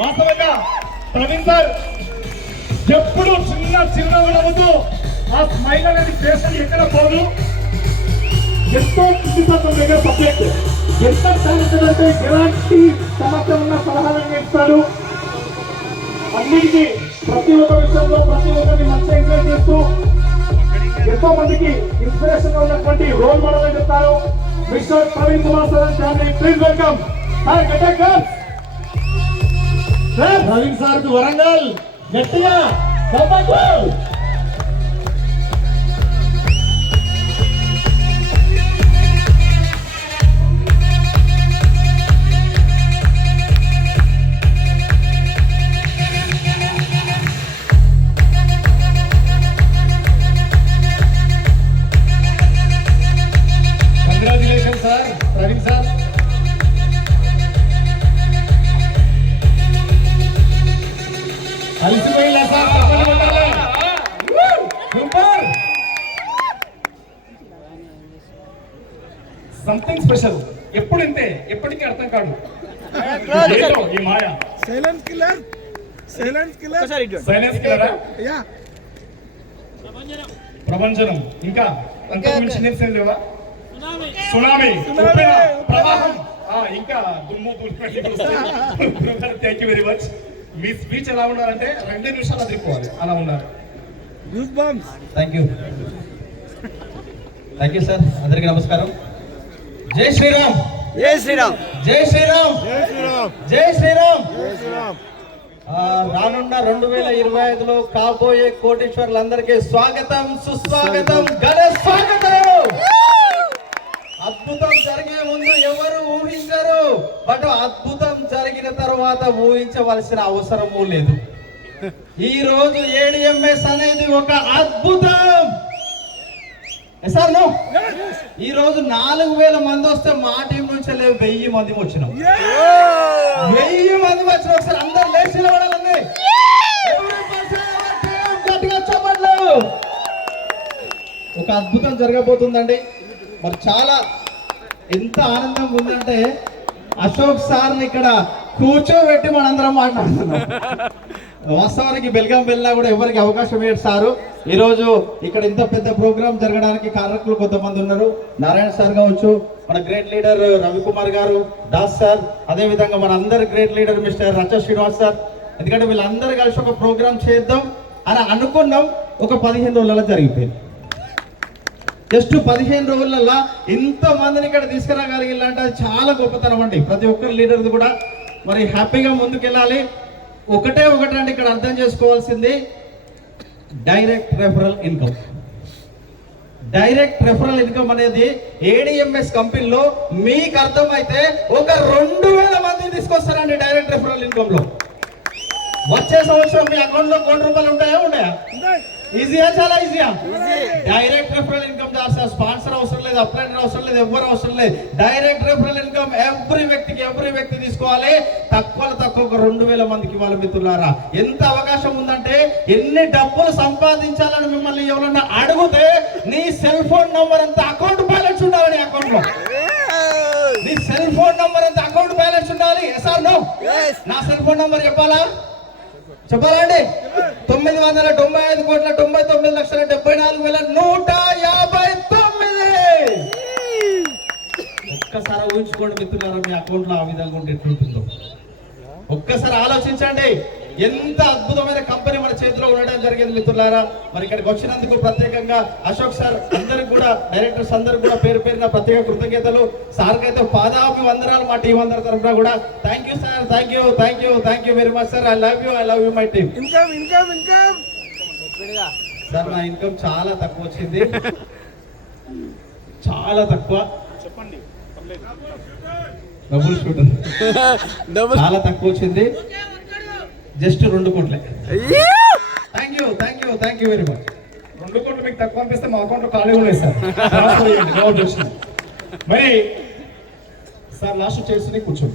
వాస్తవంగా ప్రవీణ్ సార్ ఎప్పుడు చిన్న చిరునవ్వు నవ్వుతూ ఆ స్మైల్ అనేది ఫేస్ ఎక్కడ పోదు. ఎంతో కృషితో దగ్గర సబ్జెక్ట్ ఎంత టాలెంటెడ్ అంటే ఎలాంటి సమస్య ఉన్న సలహాలను ఇస్తాడు. అన్నిటికీ ప్రతి ఒక్క విషయంలో ప్రతి ఒక్కరిని మంచిగా ఎంకరేజ్ చేస్తూ ఎంతో మందికి ఇన్స్పిరేషన్ గా ఉన్నటువంటి రోల్ మోడల్ అని చెప్తారు. Mister Praveen Kumar sir family, please welcome. Praveen sir కు వరంగల్ గట్టిగా కంగ్రాచులేషన్ సార్ ప్రవీణ్ సార్. అలిసిపోయిందా సార్? సూపర్. Something special. ఎప్పుడు ఇంతే, ఎప్పటికీ అర్థం కాదు ఈ మాయ. Silence killer, silence killer, silence killer. యా ప్రభంజనం. ఇంకా మించి నేమ్స్ ఏం లేవా? సునామీ, ప్రవాహం, ఇంకా దుమ్ము దులిపెట్టి. Thank you very much. మీ స్పీచ్ ఎలా ఉన్నారంటే 2 నిమిషాలు అదిరిపోవాలి, అలా ఉన్నారు. Thank you sir. అందరికీ నమస్కారం. జై శ్రీరామ్, జై శ్రీరామ్, జై శ్రీరామ్, జై శ్రీరామ్, జై శ్రీరామ్, జై శ్రీరామ్. రానున్న 2025లో కాబోయే కోటీశ్వర్లందరికీ స్వాగతం, సుస్వాగతం, ఘన స్వాగతం. అద్భుతం జరిగే ముందు ఎవరు ఊహించరు, బట్ అద్భుతం జరిగిన తర్వాత ఊహించవలసిన అవసరము లేదు. ఈ రోజు ఏడిఎంఎస్ అనేది ఒక అద్భుతం. ఈ రోజు 4000 మంది వస్తే మా టీం నుంచి 1000 మంది వచ్చినాం. 1000 మంది వచ్చిన ఒకసారి అందరు లేచి నిలబడాలండి. గట్టిగా చెప్పండి. ఒక అద్భుతం జరగబోతుందండి. మరి చాలా ఎంత ఆనందంగా ఉందంటే అశోక్ సార్ని ఇక్కడ కూర్చోబెట్టి మనందరం మాట్లాడుతున్నాం. వాస్తవానికి బెల్గాం వెళ్ళినా కూడా ఎవరికి అవకాశం ఇవ్వడు సారు. ఈరోజు ఇక్కడ ఇంత పెద్ద ప్రోగ్రామ్ జరగడానికి కారకులు కొంతమంది ఉన్నారు. నారాయణ సార్ కావచ్చు, మన గ్రేట్ లీడర్ రవికుమార్ గారు, దాస్ సార్, అదేవిధంగా మన అందరి great leader mister Racha Srinivas sir. ఎందుకంటే వీళ్ళందరూ కలిసి ఒక ప్రోగ్రామ్ చేద్దాం అని అనుకున్నాం. ఒక 15 రోజులలో జరిగిపోయింది. జస్ట్ 15 రోజులలో ఇంతమందిని ఇక్కడ తీసుకురాగలిగిలంటే అది చాలా గొప్పతనం అండి. ప్రతి ఒక్కరు లీడర్ది కూడా మరి హ్యాపీగా ముందుకెళ్ళాలి. ఒకటే ఒకటండి ఇక్కడ అర్థం చేసుకోవాల్సింది, direct referral income. Direct referral income అనేది ఏడిఎంఎస్ కంపెనీలో మీకు అర్థమైతే ఒక 2000 మందిని తీసుకొస్తారండి డైరెక్ట్ రెఫరల్ ఇన్కమ్ లో. వచ్చే సంవత్సరం మీ అకౌంట్ లో ₹1 ఉంటాయా? ఈజీయా? చాలా ఈజీయా. డైరెక్ట్ రెఫరల్ ఇన్కమ్ చాలు సార్. స్పాన్సర్ అవసరం లేదు, అప్లైనర్ అవసరం లేదు, ఎవరు అవసరం లేదు. డైరెక్ట్ రెఫరల్ ఇన్కమ్ ఎవరి వ్యక్తి తీసుకోవాలి. తక్కువ ఒక 2000 మందికి ఇవ్వాలి. మిత్రులారా, ఎంత అవకాశం ఉందంటే, ఎన్ని డబ్బులు సంపాదించాలని మిమ్మల్ని ఎవరన్నా అడిగితే నీ సెల్ ఫోన్ నంబర్ ఎంత అకౌంట్ బ్యాలెన్స్ ఉండాలి. నీ అకౌంట్ లో నీ సెల్ ఫోన్ నంబర్ ఎంత అకౌంట్ బ్యాలెన్స్ ఉండాలి. Yes or no? నా సెల్ ఫోన్ నంబర్ చెప్పాలా అండి? 999,99,74,159. ఒక్కసారి ఊహించుకోండి మిత్రులారా, మీ అకౌంట్ లో ఆ విధంగా ఉంటే ఎట్లుంటుందో ఒక్కసారి ఆలోచించండి. ఎంత అద్భుతమైన కంపెనీ మన చేతిలో ఉండడం జరిగింది మిత్రులారా. మరి ఇక్కడికి వచ్చినందుకు ప్రత్యేకంగా అశోక్ సార్ అందరికి కూడా, డైరెక్టర్స్ అందరికి కూడా పేరు పేరున ప్రత్యేక కృతజ్ఞతలు. సార్ కైతే పాదాభివందనాలు మా టీం అందరి తరఫున కూడా. Thank you sir, thank you very much sir. I love you my team. Sir, నా ఇన్కమ్ చాలా తక్కువ వచ్చింది, చాలా తక్కువ. డబుల్ షూటర్ చాలా తక్కువ వచ్చింది. జస్ట్ 2 కోట్లే. Thank you very much. 2 కోట్లు మీకు తక్కువ అనిపిస్తే మా అకౌంట్ లో ఖాళీ కూడా సార్. మరి సార్ లాస్ట్ చేసి కూర్చోండి.